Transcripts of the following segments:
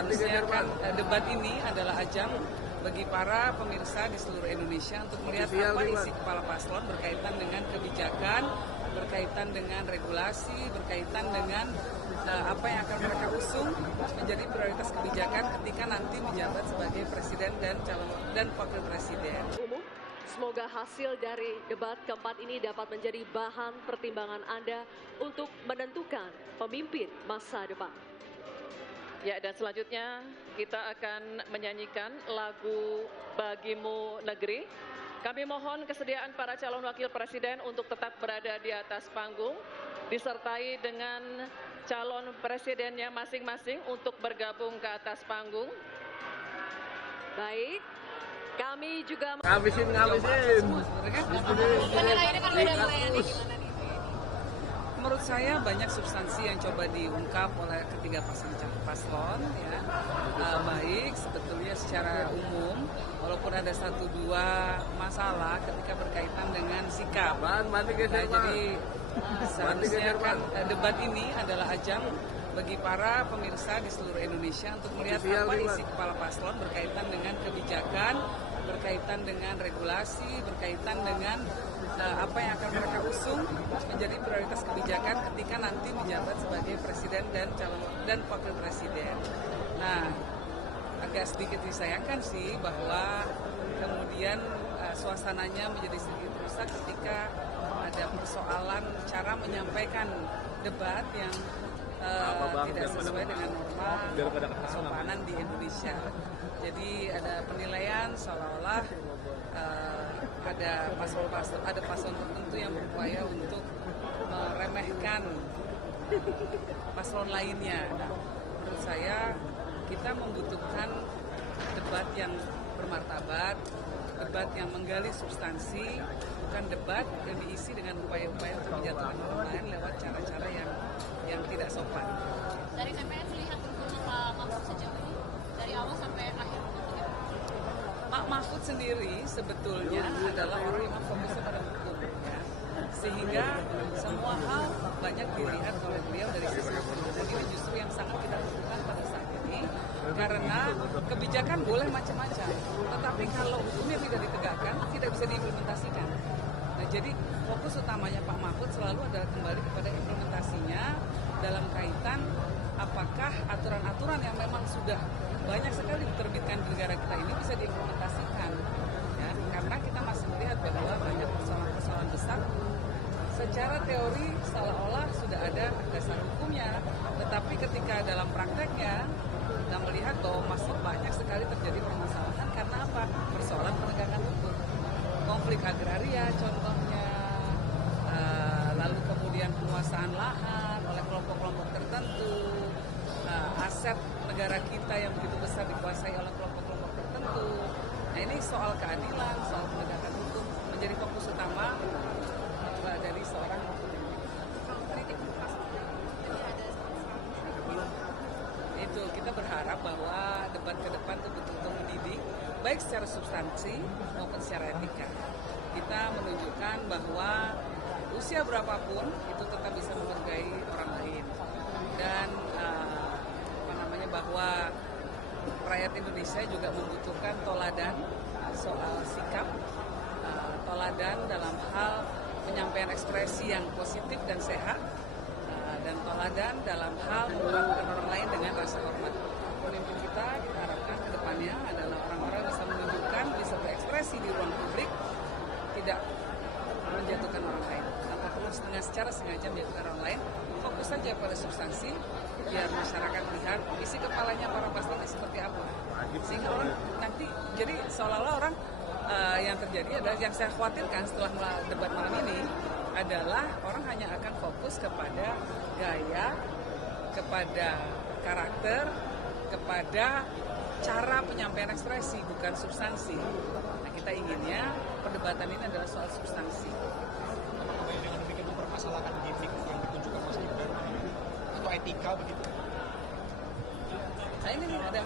Harusnya kan debat ini adalah ajang bagi para pemirsa di seluruh Indonesia untuk melihat apa isi kepala paslon berkaitan dengan kebijakan, berkaitan dengan regulasi, berkaitan dengan apa yang akan mereka usung menjadi prioritas kebijakan ketika nanti menjabat sebagai presiden dan wakil presiden. Semoga hasil dari debat keempat ini dapat menjadi bahan pertimbangan Anda untuk menentukan pemimpin masa depan. Ya, dan selanjutnya kita akan menyanyikan lagu Bagimu Negeri. Kami mohon kesediaan para calon wakil presiden untuk tetap berada di atas panggung, disertai dengan calon presidennya masing-masing untuk bergabung ke atas panggung. Baik, kami juga ngabisin. Menurut saya banyak substansi yang coba diungkap oleh ketiga paslon, ya, baik sebetulnya secara umum, walaupun ada satu dua masalah ketika berkaitan dengan sikap. Jadi seharusnya kan debat ini adalah ajang bagi para pemirsa di seluruh Indonesia untuk melihat apa isi kepala paslon berkaitan dengan kebijakan, berkaitan dengan regulasi, berkaitan dengan apa yang akan mereka usung menjadi prioritas kebijakan ketika nanti menjabat sebagai presiden dan wakil presiden. Nah, agak sedikit disayangkan sih bahwa kemudian suasananya menjadi sedikit rusak ketika ada persoalan cara menyampaikan debat yang tidak sesuai dengan norma kesopanan di Indonesia. Jadi ada penilaian seolah-olah ada paslon tertentu yang berupaya untuk meremehkan paslon lainnya. Nah, menurut saya kita membutuhkan debat yang bermartabat, debat yang menggali substansi, bukan debat yang diisi dengan upaya-upaya untuk menjatuhkan orang lain lewat cara-cara yang tidak sopan. Dari TPS lihat performa Pak Mahfud sejauh ini, dari awal sampai akhir. Pak Mahfud sendiri sebetulnya adalah orang yang fokusnya pada hukum, ya. Sehingga semua hal banyak dilihat oleh beliau dari sisi hukum. Dan ini justru yang sangat kita butuhkan pada saat ini, karena kebijakan boleh macam-macam, tetapi kalau hukumnya tidak ditegakkan, tidak bisa diimplementasikan. Nah, jadi fokus utamanya Pak Mahfud selalu adalah kembali kepada implementasinya dalam kaitan apakah aturan-aturan yang memang sudah banyak sekali diterbitkan di negara kita ini bisa diimplementasikan, ya, karena kita masih melihat bahwa banyak persoalan-persoalan besar secara teori seolah-olah sudah ada dasar hukumnya, tetapi ketika dalam prakteknya kita melihat bahwa masih banyak sekali terjadi permasalahan karena apa? Persoalan penegakan hukum, konflik agraria contohnya, lalu kemudian penguasaan lahan oleh kelompok-kelompok tertentu, aset negara kita yang begitu besar dikuasai oleh kelompok-kelompok tertentu. Nah, ini soal keadilan, soal penegakan hukum menjadi fokus utama dari seorang itu. Kita berharap bahwa debat ke depan itu betul-betul mendidik, baik secara substansi maupun secara etika. Kita menunjukkan bahwa usia berapapun itu tetap bisa menghargai orang lain, dan bahwa rakyat Indonesia juga membutuhkan toladan soal sikap, toladan dalam hal penyampaian ekspresi yang positif dan sehat, dan toladan dalam hal memperlakukan orang lain dengan rasa hormat. Pemimpin kita harapkan ke depannya adalah orang-orang bisa menunjukkan, bisa berekspresi di ruang publik, tidak menjatuhkan orang lain, tanpa perlu secara sengaja menjatuhkan orang lain. Fokus saja pada substansi, biar masyarakat lihat isi kepalanya para paslon seperti apa, sehingga orang nanti jadi seolah-olah orang yang terjadi adalah yang saya khawatirkan setelah debat malam ini adalah orang hanya akan fokus kepada gaya, kepada karakter, kepada cara penyampaian ekspresi, bukan substansi. Nah, kita inginnya perdebatan ini adalah soal substansi. Dengan demikian mempermasalahkan gimmick yang ditunjukkan Mas Gibran atau etika begitu? Nah, ini ada,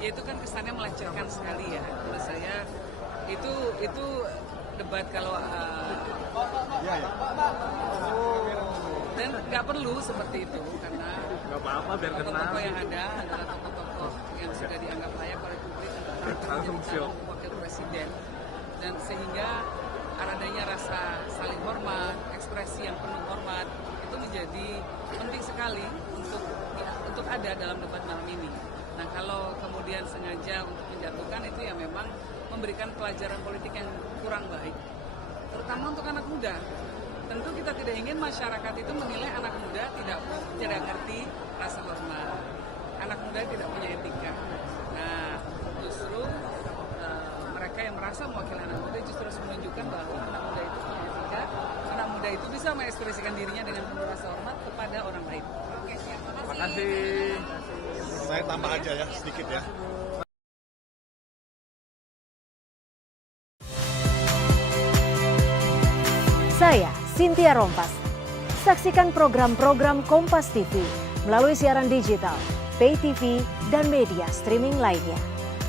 ya itu kan kesannya melecehkan sekali ya. Menurut saya itu debat kalau Dan nggak perlu seperti itu karena tokoh-tokoh yang ada adalah tokoh-tokoh yang sudah dianggap layak oleh publik untuk menjadi wakil presiden, dan sehingga adanya rasa saling hormat, ekspresi yang penuh hormat itu menjadi penting sekali untuk ada dalam debat malam ini. Nah, kalau kemudian sengaja untuk menjatuhkan itu ya memang memberikan pelajaran politik yang kurang baik, terutama untuk anak muda. Tentu kita tidak ingin masyarakat itu menilai anak muda tidak ngerti rasa hormat, anak muda tidak punya etika. Nah, justru mereka yang merasa mewakili anak muda justru harus menunjukkan bahwa anak muda itu punya etika, anak muda itu bisa mengekspresikan dirinya dengan penuh rasa hormat kepada orang lain. Oke, siap. Terima kasih. Saya tambah aja ya sedikit ya. Saya Cynthia Rompas. Saksikan program-program Kompas TV melalui siaran digital, pay TV, dan media streaming lainnya.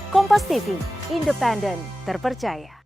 Kompas TV, independen, terpercaya.